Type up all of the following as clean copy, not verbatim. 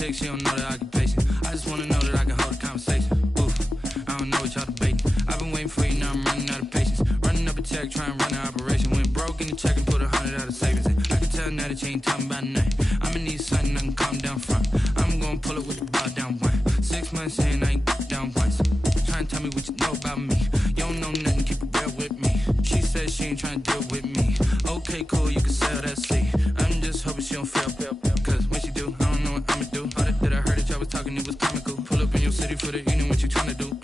chick, she don't know the occupation. I just wanna know that I can hold a conversation. Oof, I don't know what y'all debating. I've been waiting for you, now I'm running out of patience. Running up a check, trying to run an operation. Went broke in the check and put 100 out of savings in. I can tell now that you ain't talking about nothing. I'ma need something I can calm down from. I'm gonna pull it with the bar down one. 6 months in, I ain't down once. Trying to tell me what you know about me. You don't know nothing, keep it real with me. She said she ain't trying to deal with me. Okay, cool, you can sell that seat. I'm just hoping she don't fail. Cause when she do, I don't know what I'ma do. All that I heard that y'all was talking, it was comical. Pull up in your city for the evening, what you trying to do?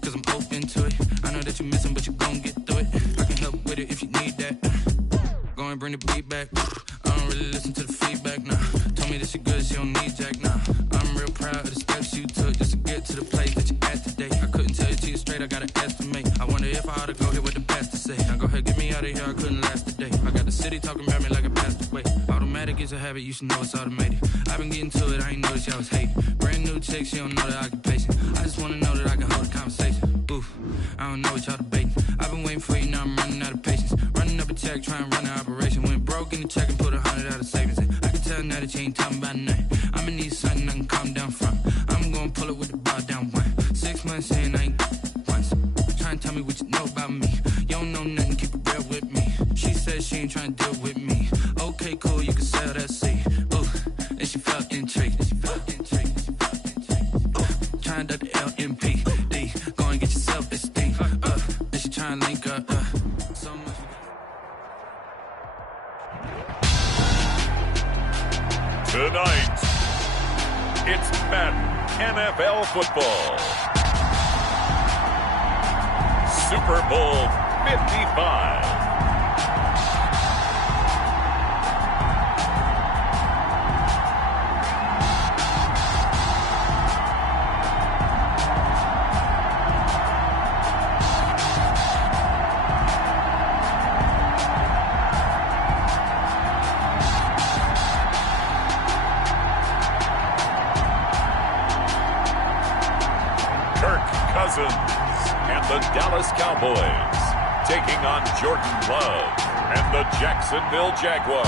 Cause I'm open to it. I know that you missing, but you gon' get through it. I can help with it if you need that. Go and bring the beat back. I don't really listen to the feedback, nah. Told me that she good, she don't need Jack, nah. I'm real proud of the steps you took just to get to the place that you at today. I couldn't tell you to you straight, I gotta estimate. I wonder if I ought to go here with the pastor say. Now go ahead, get me out of here, I couldn't last today. I got the city talking about me like I passed away. Automatic is a habit, you should know it's automated. I've been getting to it, I ain't noticed y'all was hating. Brand new chick, she don't know the occupation. I just wanna know that I can hold a conversation. Oof, I don't know what y'all debating. I've been waiting for you, now I'm running out of patience. Running up a check, trying to run an operation. Went broke in the check and put 100 out of savings in. I can tell now that you ain't talking about nothing. I'ma need something I can calm down from. I'm gonna pull it with the bar down one. 6 months in, I ain't once. Trying to tell me what you know about me. You don't know nothing, keep it real with me. She said she ain't trying to deal with me. Okay, cool, you can sell that seat. Ooh, and she felt intrigued. Trying to the LMPD. Go and get your self-esteem. And she trying to link up. So much. Tonight, it's Madden NFL football. Super Bowl 55. And the Dallas Cowboys taking on Jordan Love and the Jacksonville Jaguars.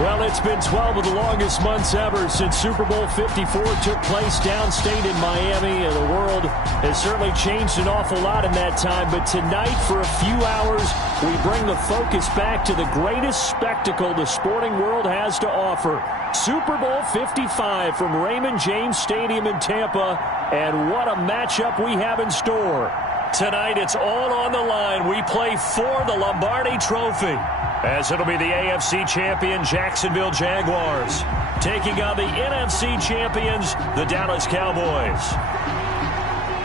Well, it's been 12 of the longest months ever since Super Bowl 54 took place downstate in Miami, and the world has certainly changed an awful lot in that time. But tonight, for a few hours, we bring the focus back to the greatest spectacle the sporting world has to offer. Super Bowl 55 from Raymond James Stadium in Tampa, and what a matchup we have in store. Tonight, it's all on the line. We play for the Lombardi Trophy, as it'll be the AFC champion Jacksonville Jaguars taking on the NFC champions, the Dallas Cowboys.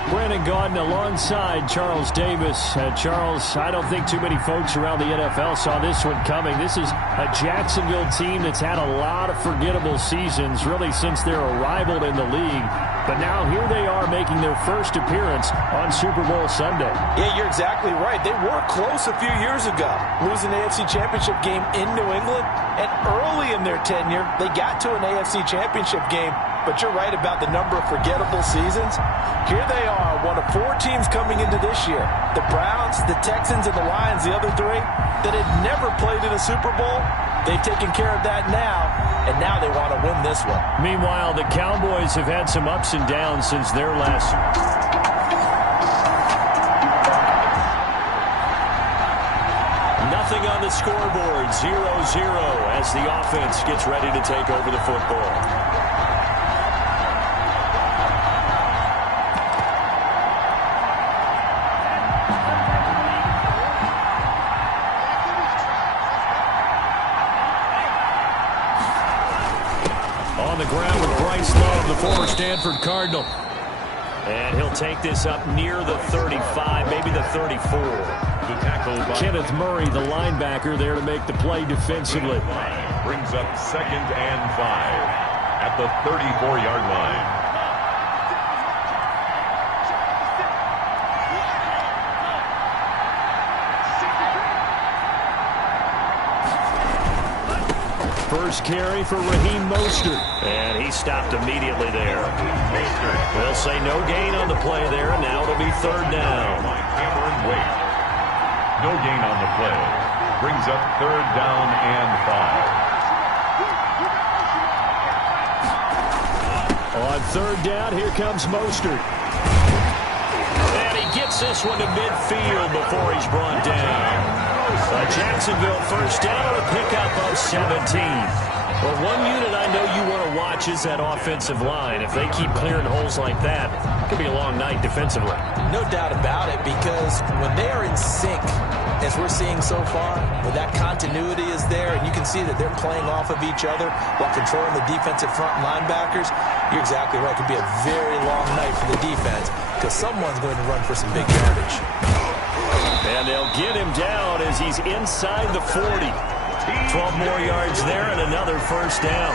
Brandon Gaudin alongside Charles Davis. Charles, I don't think too many folks around the NFL saw this one coming. This is a Jacksonville team that's had a lot of forgettable seasons, really since their arrival in the league. But now here they are making their first appearance on Super Bowl Sunday. Yeah, you're exactly right. They were close a few years ago, losing the AFC Championship game in New England. And early in their tenure, they got to an AFC Championship game. But you're right about the number of forgettable seasons. Here they are, one of 4 teams coming into this year. The Browns, the Texans, and the Lions, the other 3, that had never played in a Super Bowl. They've taken care of that now, and now they want to win this one. Meanwhile, the Cowboys have had some ups and downs since their last... Nothing on the scoreboard, 0-0 as the offense gets ready to take over the football. On the ground with Bryce Love, the former Stanford Cardinal. And he'll take this up near the 35, maybe the 34. The tackle by Kenneth Murray, the linebacker, there to make the play defensively. Brings up 2nd and 5 at the 34-yard line. First carry for Raheem Mostert. And he stopped immediately there. They'll say no gain on the play there, and now it'll be 3rd down. Cameron Wade. No gain on the play. Brings up 3rd down and 5. On third down, here comes Mostert. And he gets this one to midfield before he's brought down. A Jacksonville first down on a pickup of 17. Well, one unit I know you want to watch is that offensive line. If they keep clearing holes like that, it could be a long night defensively. No doubt about it, because when they are in sync, as we're seeing so far, when that continuity is there, and you can see that they're playing off of each other while controlling the defensive front linebackers, you're exactly right. It could be a very long night for the defense because someone's going to run for some big yardage. And they'll get him down as he's inside the 40. 12 more yards there and another first down.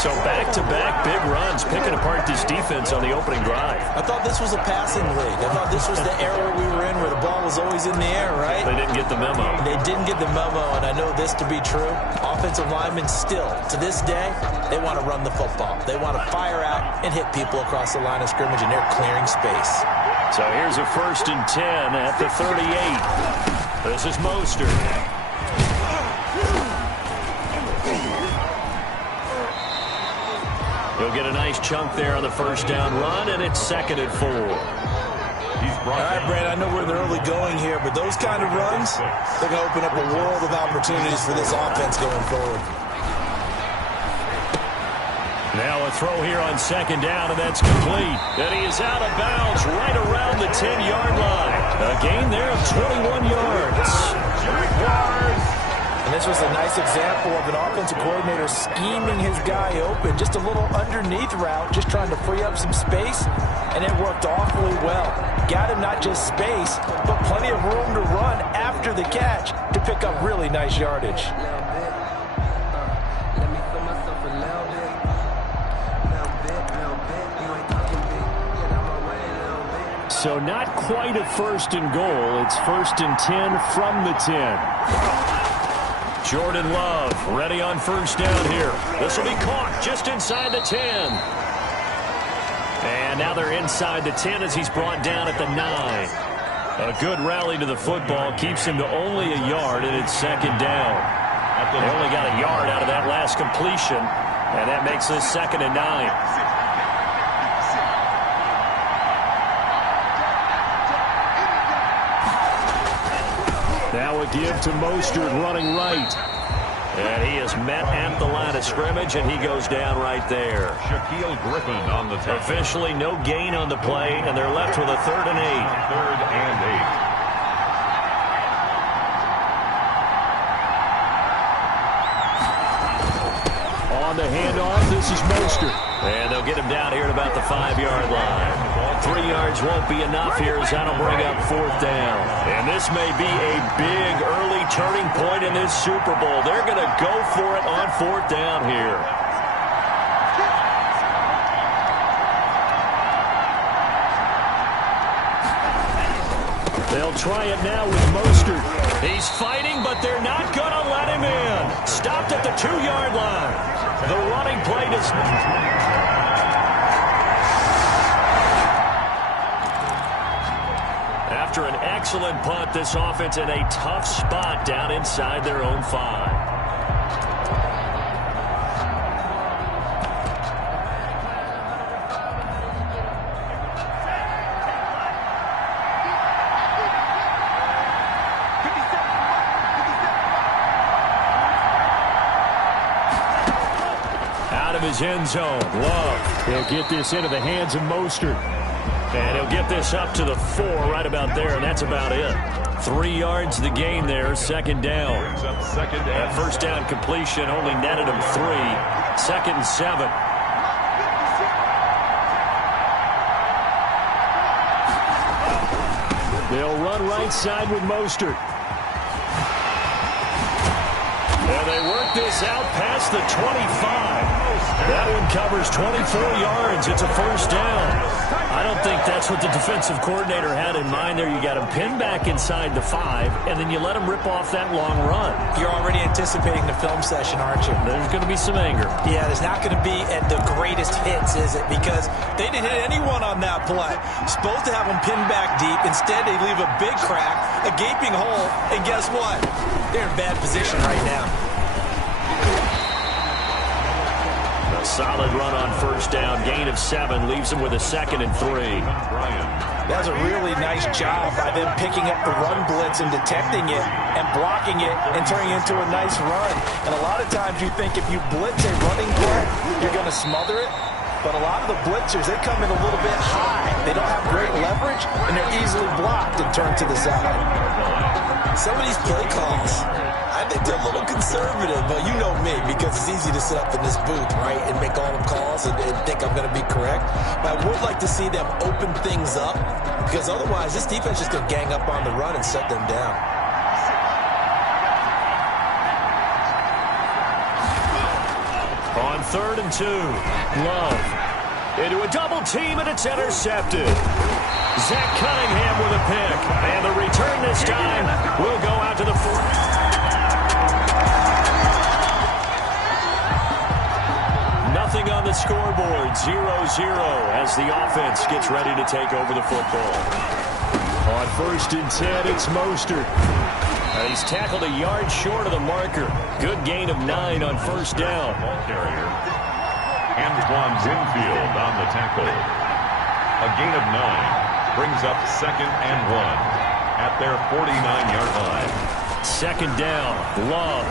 So back-to-back big runs, picking apart this defense on the opening drive. I thought this was a passing league. I thought this was the era we were in where the ball was always in the air, right? They didn't get the memo. They didn't get the memo, and I know this to be true. Offensive linemen still, to this day, they want to run the football. They want to fire out and hit people across the line of scrimmage, and they're clearing space. So here's a 1st and 10 at the 38. This is Mostert. He'll get a nice chunk there on the first down run, and it's 2nd and 4. All right, Brad, I know we're in the early going here, but those kind of runs, they're going to open up a world of opportunities for this offense going forward. Now a throw here on 2nd down, and that's complete. And he is out of bounds right around the 10-yard line. A gain there of 21 yards. And this was a nice example of an offensive coordinator scheming his guy open. Just a little underneath route, just trying to free up some space, and it worked awfully well. Got him not just space, but plenty of room to run after the catch to pick up really nice yardage. So not quite a 1st and goal. It's 1st and 10 from the 10. Jordan Love ready on 1st down here. This will be caught just inside the 10. And now they're inside the 10 as he's brought down at the 9. A good rally to the football keeps him to only a yard, and it's 2nd down. They only got a yard out of that last completion, and that makes this 2nd and 9. Now a give to Mostert running right. And he is met at the line of scrimmage, and he goes down right there. Shaquille Griffin on the tackle. Officially no gain on the play, and they're left with a 3rd and 8. 3rd and 8. On the handoff, this is Mostert. And they'll get him down here at about the 5-yard line. 3 yards won't be enough here as that'll bring up 4th down. And this may be a big early turning point in this Super Bowl. They're going to go for it on 4th down here. They'll try it now with Mostert. He's fighting, but they're not going to let him in. Stopped at the 2-yard line. The running play does After an excellent punt, this offense in a tough spot down inside their own 5. Out of his end zone, Love. He'll get this into the hands of Mostert. And he'll get this up to the 4 right about there, and that's about it. 3 yards the gain there, 2nd down. That 1st down completion only netted him 3. 2nd and 7. They'll run right side with Mostert. And they work this out past the 25. That one covers 24 yards. It's a 1st down. I don't think that's what the defensive coordinator had in mind there. You got him pinned back inside the 5, and then you let him rip off that long run. You're already anticipating the film session, aren't you? There's going to be some anger. Yeah, there's not going to be at the greatest hits, is it? Because they didn't hit anyone on that play. Supposed to have them pinned back deep. Instead, they leave a big crack, a gaping hole, and guess what? They're in bad position right now. Solid run on first down. Gain of 7 leaves him with a 2nd and 3. That's a really nice job by them picking up the run blitz and detecting it and blocking it and turning it into a nice run. And a lot of times you think if you blitz a running play, you're going to smother it. But a lot of the blitzers, they come in a little bit high. They don't have great leverage, and they're easily blocked and turned to the side. Some of these play calls, I think they're a little conservative, but you know me, because it's easy to sit up in this booth, right, and make all the calls and think I'm going to be correct. But I would like to see them open things up, because otherwise this defense is just going to gang up on the run and shut them down. On 3rd and 2, Love into a double team, and it's intercepted. Zach Cunningham with a pick, and the return this time will go out to the 4. Nothing on the scoreboard, 0-0 as the offense gets ready to take over the football. On 1st and 10, it's Mostert. He's tackled a yard short of the marker. Good gain of 9 on first down. Ball carrier. Antoine Winfield on the tackle. A gain of 9 brings up 2nd and 1 at their 49-yard line. 2nd down, Love.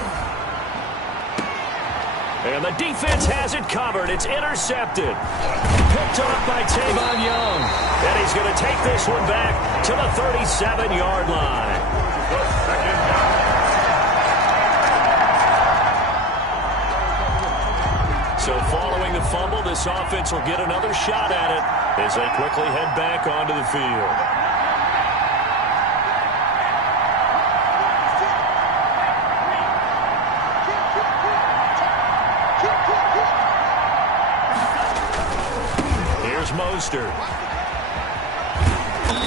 And the defense has it covered. It's intercepted. Picked up by Tavon Young. And he's going to take this one back to the 37-yard line. So following the fumble, this offense will get another shot at it as they quickly head back onto the field. Here's Mostert.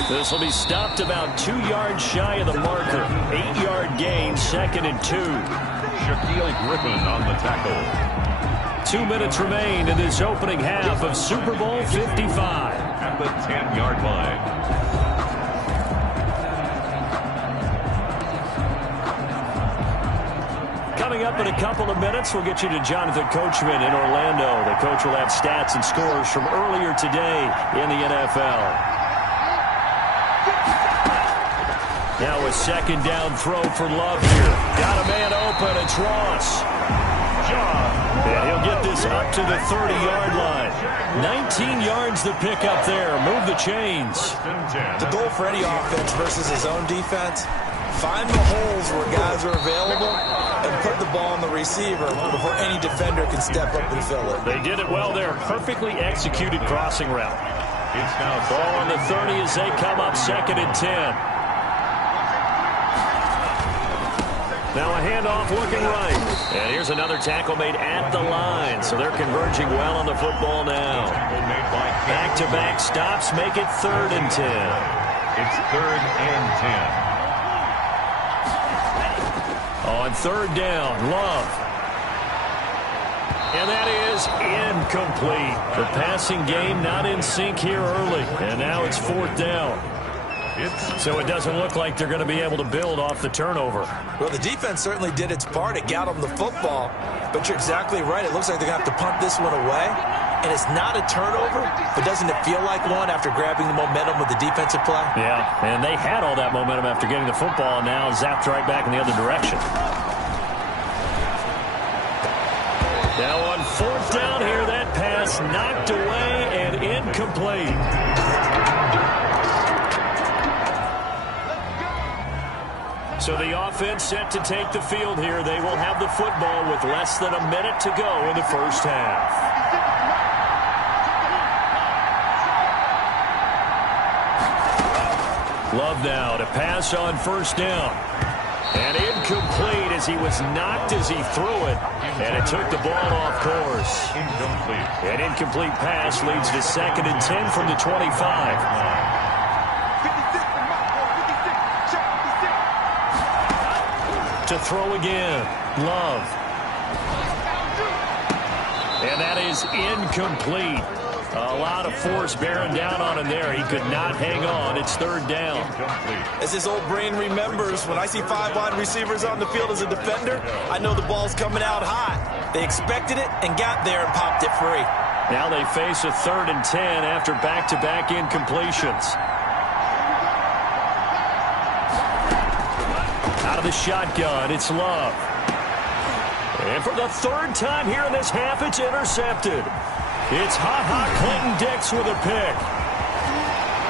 This will be stopped about 2 yards shy of the marker. 8-yard gain, 2nd and 2. Shaquille Griffin on the tackle. 2 minutes remain in this opening half of Super Bowl 55. At the 10-yard line. Coming up in a couple of minutes, we'll get you to Jonathan Coachman in Orlando. The coach will have stats and scores from earlier today in the NFL. Now a 2nd down throw for Love here. Got a man open. It's Ross. And he'll get this up to the 30-yard line. 19 yards to pick up there. Move the chains. The goal for any offense versus his own defense, find the holes where guys are available and put the ball on the receiver before any defender can step up and fill it. They did it well there. Perfectly executed crossing route. It's now ball on the 30 as they come up 2nd and 10. Now a handoff looking right. And here's another tackle made at the line. So they're converging well on the football now. Back-to-back stops make it 3rd and 10. It's 3rd and 10. On 3rd down, Love. And that is incomplete. The passing game not in sync here early. And now it's 4th down. So it doesn't look like they're going to be able to build off the turnover. Well, the defense certainly did its part. It got them the football. But you're exactly right. It looks like they're going to have to punt this one away. And it's not a turnover, but doesn't it feel like one after grabbing the momentum with the defensive play? Yeah, and they had all that momentum after getting the football, and now zapped right back in the other direction. Now on 4th down here, that pass knocked away and incomplete. So the offense set to take the field here. They will have the football with less than a minute to go in the first half. Love now to pass on 1st down. And incomplete as he was knocked as he threw it. And it took the ball off course. An incomplete pass leads to 2nd and 10 from the 25. To throw again, Love. And that is incomplete. A lot of force bearing down on him there. He could not hang on. It's 3rd down. As his old brain remembers, when I see 5 wide receivers on the field as a defender, I know the ball's coming out hot. They expected it and got there and popped it free. Now they face a 3rd and 10 after back-to-back incompletions. Out of the shotgun, it's Love. And for the 3rd time here in this half, it's intercepted. It's Clinton-Dix with a pick.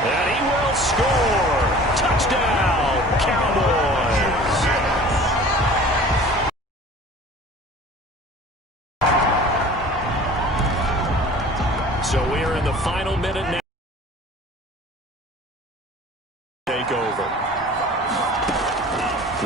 And he will score. Touchdown, Cowboys. So we are in the final minute now. Take over.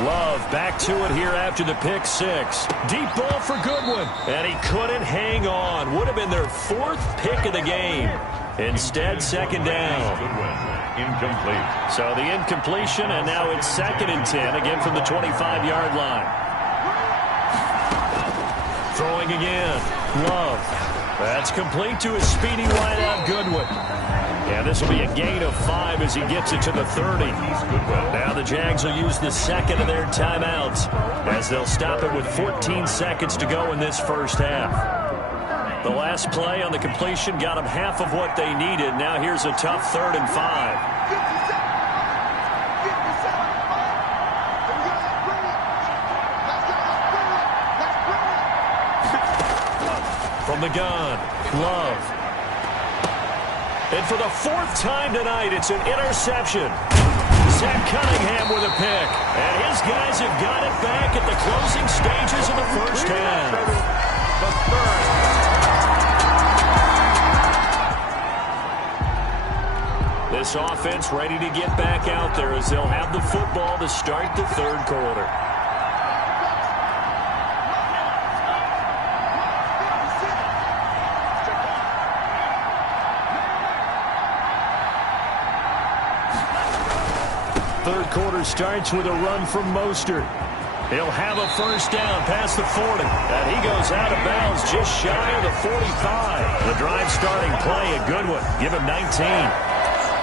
Love back to it here after the pick 6. Deep ball for Goodwin. And he couldn't hang on. Would have been their 4th pick of the game. Instead, 2nd down. Goodwin, incomplete. So the incompletion, and now it's 2nd and 10, again from the 25-yard line. Throwing again. Love. That's complete to his speedy wideout, Goodwin. And this will be a gain of 5 as he gets it to the 30. Now the Jags will use the 2nd of their timeouts as they'll stop it with 14 seconds to go in this first half. The last play on the completion got them half of what they needed. Now here's a tough 3rd and 5. From the gun, Love. And for the 4th time tonight, it's an interception. Zach Cunningham with a pick. And his guys have got it back at the closing stages of the first half. This offense ready to get back out there as they'll have the football to start the 3rd quarter. Third quarter starts with a run from Mostert. He'll have a first down past the 40. And he goes out of bounds just shy of the 45. The drive starting play, a good one. Give him 19.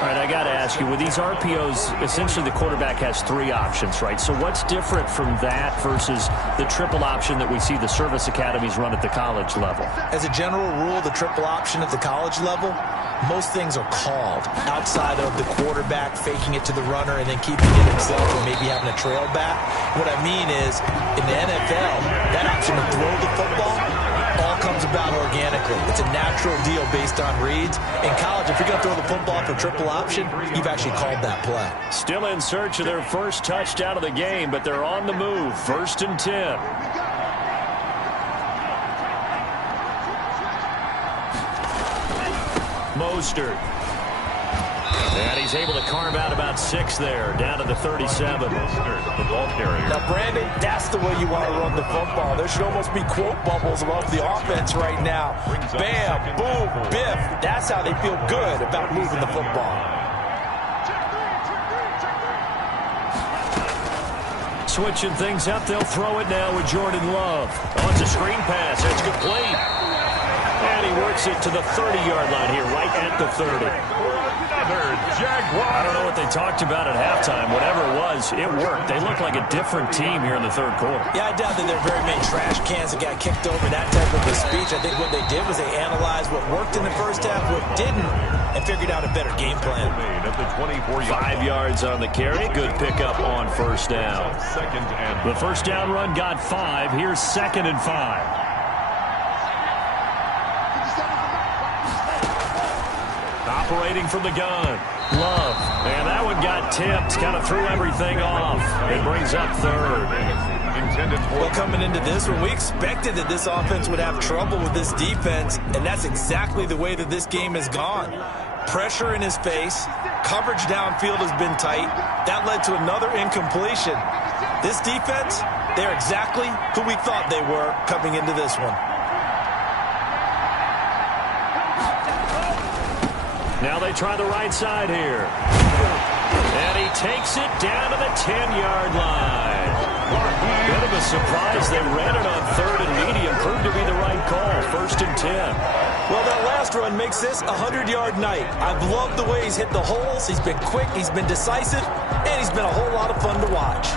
All right, I got to ask you, with these RPOs, essentially the quarterback has 3 options, right? So what's different from that versus the triple option that we see the service academies run at the college level? As a general rule, the triple option at the college level, most things are called outside of the quarterback faking it to the runner and then keeping it himself or maybe having a trail back. What I mean is, in the NFL, that option to throw the football all comes about organically. It's a natural deal based on reads. In college, if you're going to throw the football for triple option, you've actually called that play. Still in search of their first touchdown of the game, but they're on the move. 1st and 10. Mostert. And he's able to carve out about 6 there, down to the 37. The ball carrier. Now, Brandon, that's the way you want to run the football. There should almost be quote bubbles above the offense right now. Bam, boom, biff. That's how they feel good about moving the football. Switching things up, they'll throw it now with Jordan Love. Oh, it's a screen pass. It's complete. And he works it to the 30-yard line here, right at the 30. I don't know what they talked about at halftime. Whatever it was, it worked. They look like a different team here in the 3rd quarter. Yeah, I doubt that there are very many trash cans that got kicked over that type of a speech. I think what they did was they analyzed what worked in the first half, what didn't, and figured out a better game plan. 5 yards on the carry. Good pickup on first down. The first down run got 5. Here's 2nd and 5. Operating from the gun. Love. And that one got tipped. Kind of threw everything off. It brings up 3rd. Well, coming into this one, we expected that this offense would have trouble with this defense, and that's exactly the way that this game has gone. Pressure in his face. Coverage downfield has been tight. That led to another incompletion. This defense, they're exactly who we thought they were coming into this one. Now they try the right side here. And he takes it down to the 10-yard line. Bit of a surprise. They ran it on 3rd and medium. Proved to be the right call. 1st and 10. Well, that last run makes this a 100-yard night. I've loved the way he's hit the holes. He's been quick. He's been decisive. And he's been a whole lot of fun to watch.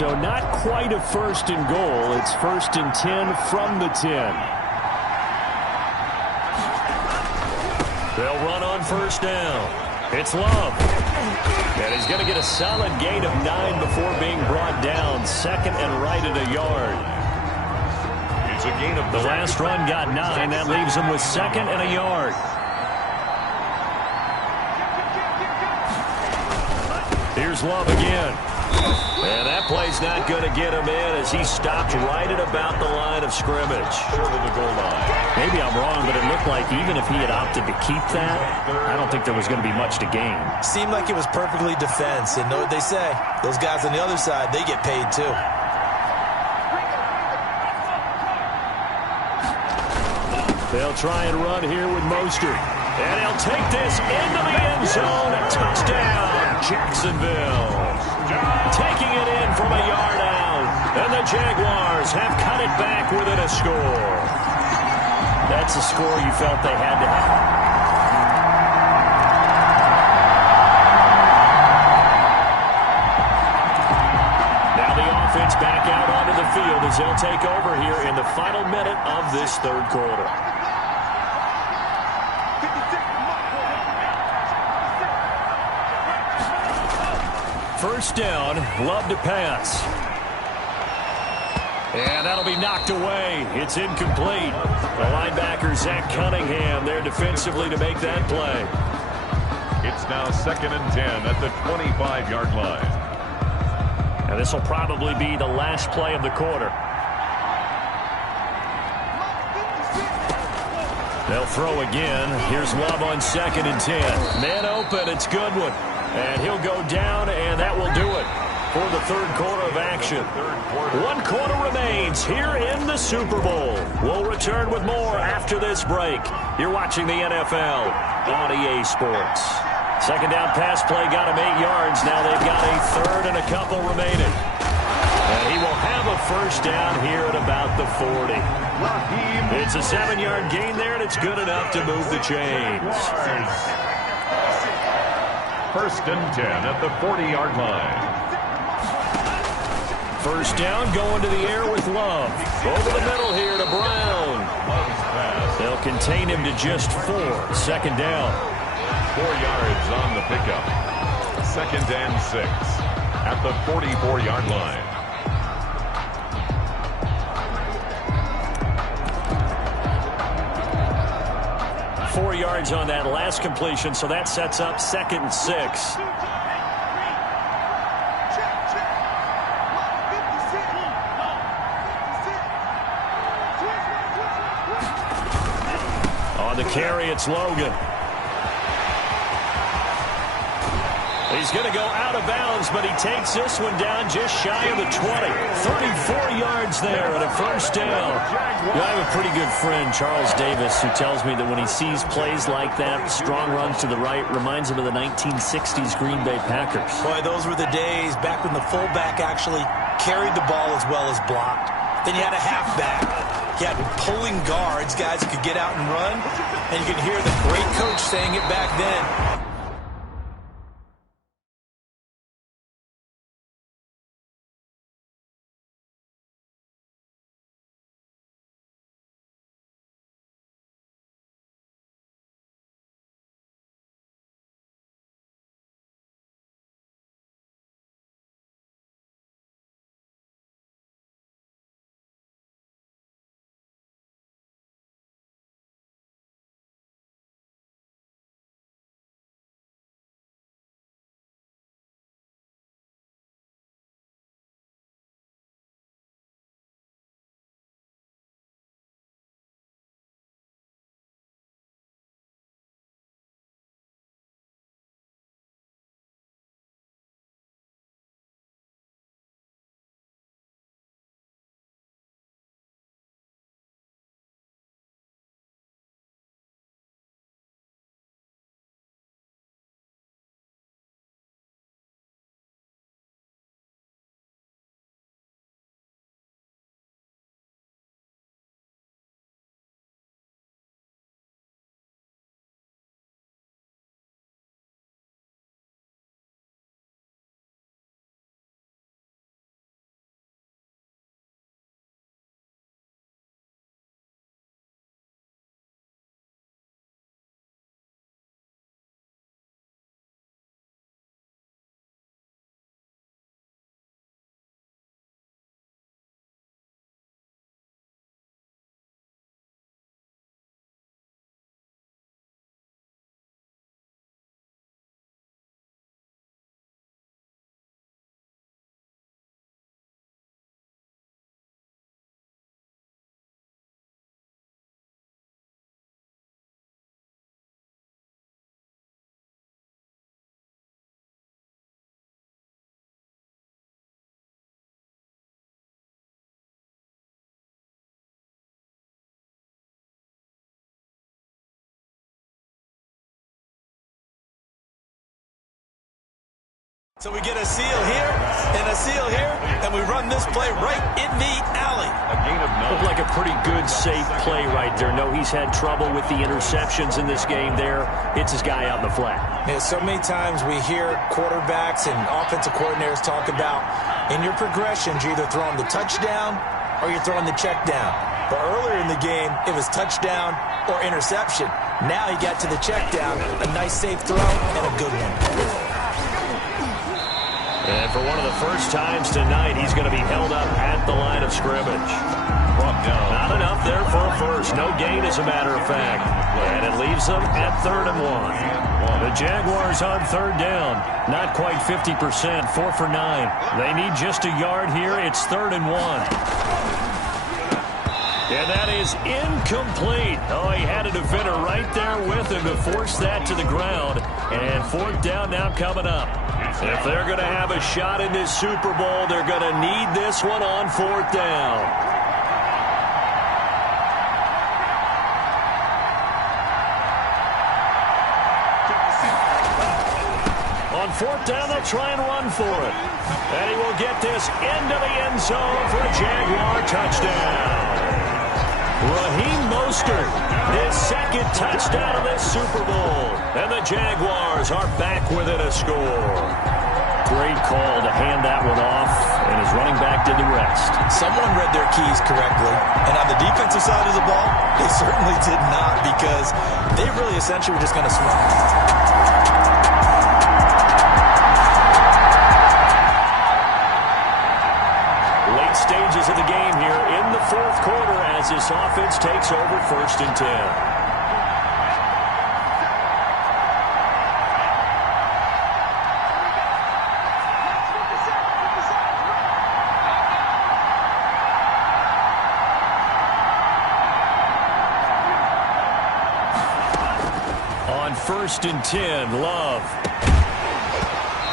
So not quite a first and goal. It's 1st and 10 from the 10. They'll run on 1st down. It's Love. And he's going to get a solid gain of 9 before being brought down. 2nd and right at a yard. It's a gain of the last run got 9. That leaves him with 2nd and a yard. Here's Love again. And that play's not going to get him in as he stopped right at about the line of scrimmage. Short of the goal line. Maybe I'm wrong, but it looked like even if he had opted to keep that, I don't think there was going to be much to gain. Seemed like it was perfectly defense. And know what they say? Those guys on the other side, they get paid too. They'll try and run here with Mostert. And he'll take this into the end zone. A touchdown, Jacksonville. Taking it in from a yard out. And the Jaguars have cut it back within a score. That's a score you felt they had to have. Now the offense back out onto the field as they'll take over here in the final minute of this 3rd quarter. First down, Love to pass. And that'll be knocked away. It's incomplete. The linebacker, Zach Cunningham, there defensively to make that play. It's now 2nd and 10 at the 25-yard line. And this will probably be the last play of the quarter. They'll throw again. Here's Love on 2nd and 10. Man open, it's Goodwin. And he'll go down, and that will do it for the 3rd quarter of action. 1 quarter remains here in the Super Bowl. We'll return with more after this break. You're watching the NFL on EA Sports. 2nd down pass play got him 8 yards. Now they've got a 3rd and a couple remaining. And he will have a 1st down here at about the 40. It's a 7-yard gain there, and it's good enough to move the chains. 1st and 10 at the 40-yard line. 1st down going to the air with Love. Over the middle here to Brown. They'll contain him to just 4. 2nd down. 4 yards on the pickup. 2nd and 6 at the 44-yard line. Four yards on that last completion, so that sets up 2nd and 6. On the carry, it's Logan. He's going to go out of bounds, but he takes this one down just shy of the 20. 34 yards there and a 1st down. I have a pretty good friend, Charles Davis, who tells me that when he sees plays like that, strong runs to the right, reminds him of the 1960s Green Bay Packers. Boy, those were the days back when the fullback actually carried the ball as well as blocked. Then you had a halfback. You had pulling guards, guys who could get out and run, and you could hear the great coach saying it back then. So we get a seal here and a seal here, and we run this play right in the alley. A gain of 9. Looked like a pretty good, safe play right there. No, he's had trouble with the interceptions in this game there. Hits his guy out in the flat. Yeah, so many times we hear quarterbacks and offensive coordinators talk about in your progressions, you're either throwing the touchdown or you're throwing the check down. But earlier in the game, it was touchdown or interception. Now he got to the check down, a nice safe throw, and a good one. And for one of the first times tonight, he's going to be held up at the line of scrimmage. Brought down. Not enough there for a first. No gain, as a matter of fact. And it leaves them at 3rd and 1. The Jaguars on 3rd down. Not quite 50%, 4 for 9. They need just a yard here. It's 3rd and 1. And that is incomplete. Oh, he had a defender right there with him to force that to the ground. And 4th down now coming up. If they're going to have a shot in this Super Bowl, they're going to need this one on 4th down. On 4th down, they'll try and run for it. And he will get this into the end zone for a Jaguar touchdown. Raheem Mostert, his 2nd touchdown of this Super Bowl. And the Jaguars are back within a score. Great call to hand that one off, and his running back did the rest. Someone read their keys correctly, and on the defensive side of the ball, they certainly did not, because they really essentially were just going to swing. Late stages of the game here in the 4th quarter as this offense takes over 1st and 10. On 1st and 10, Love.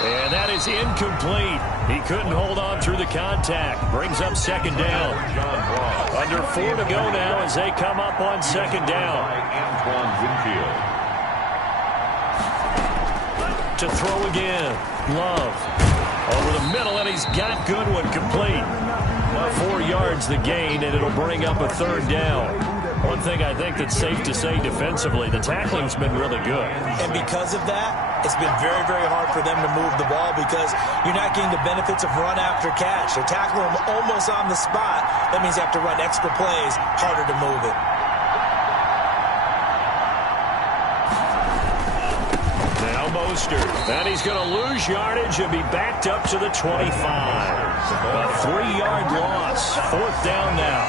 And that is incomplete. He couldn't hold on through the contact. Brings up 2nd down. Under 4 to go now as they come up on 2nd down. To throw again. Love. Over the middle, and he's got Goodwin complete. 4 yards the gain, and it'll bring up a 3rd down. One thing I think that's safe to say defensively, the tackling's been really good. And because of that, it's been very, very hard for them to move the ball because you're not getting the benefits of run after catch. They're tackling them almost on the spot. That means you have to run extra plays, harder to move it. Now Mostert. And he's going to lose yardage and be backed up to the 25. A 3-yard loss. 4th down now.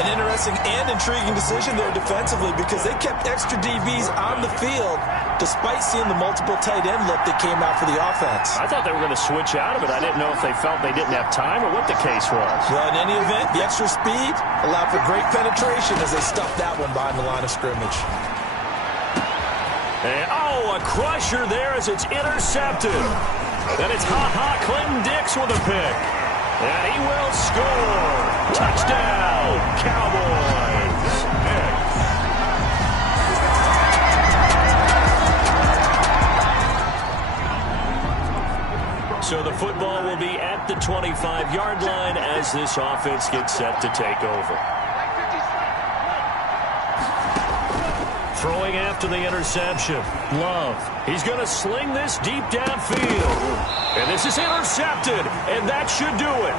An interesting and intriguing decision there defensively because they kept extra DBs on the field despite seeing the multiple tight end look that came out for the offense. I thought they were going to switch out of it. I didn't know if they felt they didn't have time or what the case was. Well, in any event, the extra speed allowed for great penetration as they stuffed that one behind the line of scrimmage. And, a crusher there as it's intercepted. Then it's Clinton Dix with a pick. And he will score. Touchdown, Cowboys. So the football will be at the 25-yard line as this offense gets set to take over. Throwing after the interception. Love. He's going to sling this deep downfield. And this is intercepted, and that should do it.